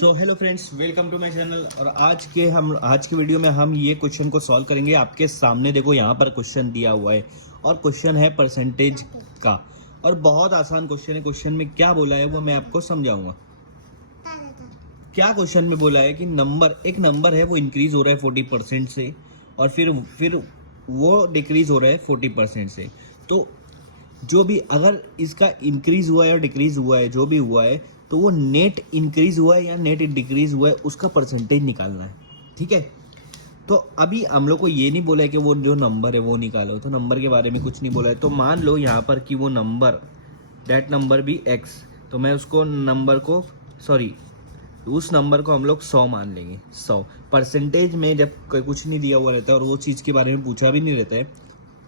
So hello friends, welcome to my channel. और आज के वीडियो में हम ये क्वेश्चन को सॉल्व करेंगे। आपके सामने देखो, यहाँ पर क्वेश्चन दिया हुआ है और क्वेश्चन है परसेंटेज का, और बहुत आसान क्वेश्चन है। क्वेश्चन में क्या बोला है वो मैं आपको समझाऊंगा। क्या क्वेश्चन में बोला है कि एक नंबर है वो इंक्रीज हो रहा है 40% से, और फिर वो डिक्रीज हो रहा है 40% से। तो जो भी अगर इसका इंक्रीज हुआ है या डिक्रीज हुआ है, जो भी हुआ है, तो वो नेट इंक्रीज हुआ है या नेट डिक्रीज हुआ है, उसका परसेंटेज निकालना है। ठीक है। तो अभी हम लोग को ये नहीं बोला है कि वो जो नंबर है वो निकालो, तो नंबर के बारे में कुछ नहीं बोला है। तो मान लो यहाँ पर कि वो नंबर, डेट नंबर भी x, तो मैं उसको नंबर को उस नंबर को हम लोग 100 मान लेंगे। 100 परसेंटेज में जब कुछ नहीं दिया हुआ रहता है और वो चीज़ के बारे में पूछा भी नहीं रहता है,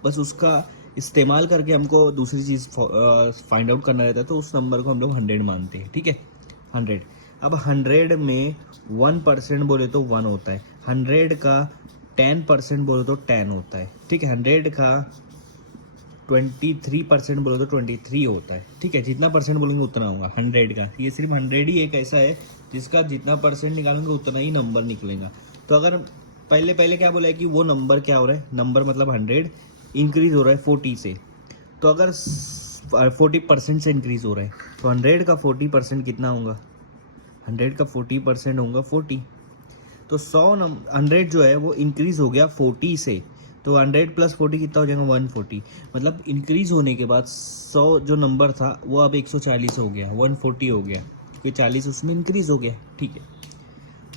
बस उसका इस्तेमाल करके हमको दूसरी चीज़ फाइंड आउट करना रहता है, तो उस नंबर को हम लोग 100 मानते हैं। ठीक है, 100। अब 100 में 1% बोले तो 1 होता है, 100 का 10% बोले तो 10 होता है। ठीक है, 100 का 23% बोले तो 23 होता है। ठीक है, जितना परसेंट बोलेंगे उतना होगा 100 का। ये सिर्फ 100 ही एक ऐसा है जिसका जितना परसेंट निकालेंगे उतना ही नंबर निकलेगा। तो अगर पहले क्या बोला है कि वो नंबर क्या हो रहा है, नंबर मतलब 100 इंक्रीज हो रहा है 40 से। तो अगर 40% से इंक्रीज हो रहा है, तो 100 का 40% कितना होगा? 100 का 40% होगा 40। तो 100 जो है वो इंक्रीज हो गया 40 से, तो 100 प्लस 40 कितना हो जाएगा? 140। मतलब इंक्रीज होने के बाद 100 जो नंबर था वो अब 140 हो गया, 140 हो गया, क्योंकि 40 उसमें इंक्रीज हो गया। ठीक है,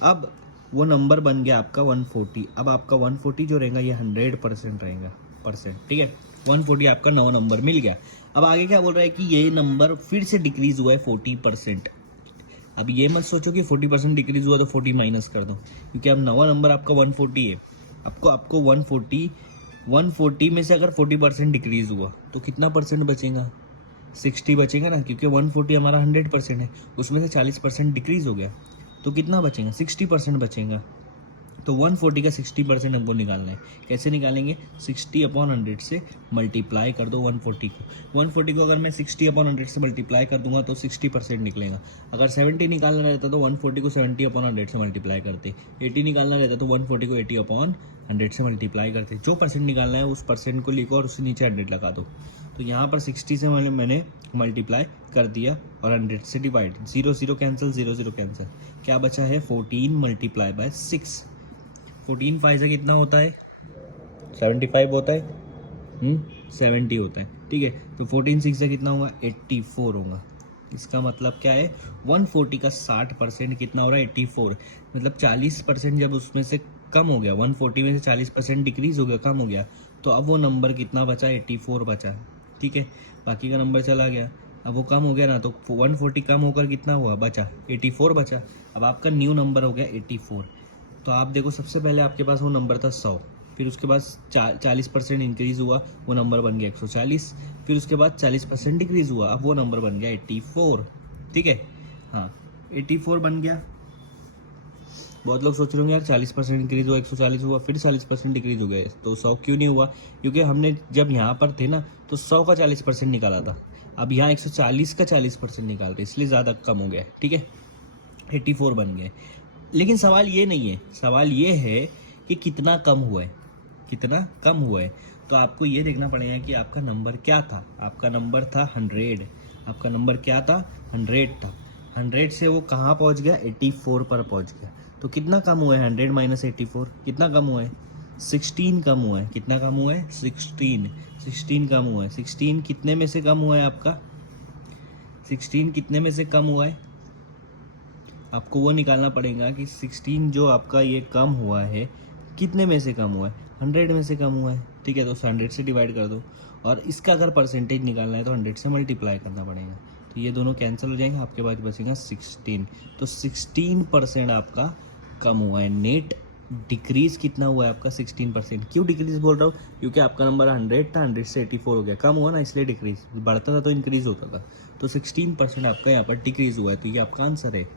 अब वो नंबर बन गया आपका 140। अब आपका 140 जो रहेगा ये 100% रहेगा, परसेंट। ठीक है, 140 आपका नवा नंबर मिल गया। अब आगे क्या बोल रहा है कि ये नंबर फिर से डिक्रीज हुआ है 40%। अब ये मत सोचो कि 40% डिक्रीज हुआ तो 40 माइनस कर दो, क्योंकि अब नवा नंबर आपका 140 है। आपको 140 में से अगर 40% डिक्रीज हुआ तो कितना परसेंट बचेगा? 60 बचेगा ना, क्योंकि 140 हमारा 100% है, उसमें से 40% डिक्रीज हो गया, तो कितना बचेगा? 60% बचेगा। तो 140 का 60% हमको निकालना है। कैसे निकालेंगे? 60/100 से मल्टीप्लाई कर दो 140 को। 140 को अगर मैं 60/100 से मल्टीप्लाई कर दूंगा तो 60% निकलेगा। अगर 70 निकालना रहता तो 140 को 70/100 से मल्टीप्लाई करते। 80 निकालना रहता तो 140 को 80/100 से मल्टीप्लाई करते। जो परसेंट निकालना है उस परसेंट को लिखो और उससे नीचे 100 लगा दो। तो यहाँ पर 60 से मैंने मल्टीप्लाई कर दिया और 100 से डिवाइड। 0 0 कैंसिल, 0 0 कैंसिल, क्या बचा है? 14 मल्टीप्लाई बाय 6। 14 5 से कितना होता है? 75 होता है। 70 होता है। ठीक है, तो 14 6 से कितना होगा? 84 होगा। इसका मतलब क्या है? 140 का 60% कितना हो रहा है? 84। मतलब 40% जब उसमें से कम हो गया, 140 में से 40% डिक्रीज हो गया, कम हो गया, तो अब वो नंबर कितना बचा? 84 बचा। ठीक है, बाकी का नंबर चला गया। अब वो कम हो गया ना, तो 140 कम होकर कितना हुआ? बचा 84 बचा। अब आपका न्यू नंबर हो गया 84। तो आप देखो, सबसे पहले आपके पास वो नंबर था 100, फिर उसके बाद 40% इंक्रीज हुआ, वो नंबर बन गया 140, फिर उसके बाद 40% डिक्रीज हुआ, अब वो नंबर बन गया 84। ठीक है, हाँ 84 बन गया। बहुत लोग सोच रहे होंगे यार 40% इंक्रीज हुआ, 140 हुआ, फिर 40% डिक्रीज हो गया, तो 100 क्यों नहीं हुआ? क्योंकि हमने जब यहाँ पर थे ना तो 100 का 40% निकाला था, अब यहाँ 140 का 40% निकाल रहे, इसलिए ज़्यादा कम हो गया। ठीक है, 84 बन गए। लेकिन सवाल ये नहीं है, सवाल ये है कि कितना कम हुआ है, कितना कम हुआ है। तो आपको ये देखना पड़ेगा कि आपका नंबर क्या था। आपका नंबर था 100। आपका नंबर क्या था? 100 था। 100 से वो कहाँ पहुँच गया? 84 पर पहुँच गया। तो कितना कम हुआ है? 100 माइनस 84 कितना कम हुआ है? 16 कम हुआ है। कितना कम हुआ है? 16 कम हुआ है। 16 कितने में से कम हुआ है आपका? 16 कितने में से कम हुआ है? आपको वो निकालना पड़ेगा कि 16 जो आपका ये कम हुआ है कितने में से कम हुआ है? 100 में से कम हुआ है। ठीक है, तो 100 से डिवाइड कर दो, और इसका अगर परसेंटेज निकालना है तो 100 से मल्टीप्लाई करना पड़ेगा। तो ये दोनों कैंसिल हो जाएंगे, आपके पास बचेगा 16। तो 16% आपका कम हुआ है। नेट डिक्रीज कितना हुआ है आपका? 16%। क्यों डिक्रीज बोल रहा हूँ? क्योंकि आपका नंबर 100 था, 100 से 84 हो गया, कम हुआ ना, इसलिए डिक्रीज। बढ़ता था तो इंक्रीज होता था। तो 16% आपका यहाँ पर डिक्रीज हुआ है, तो ये आपका आंसर है।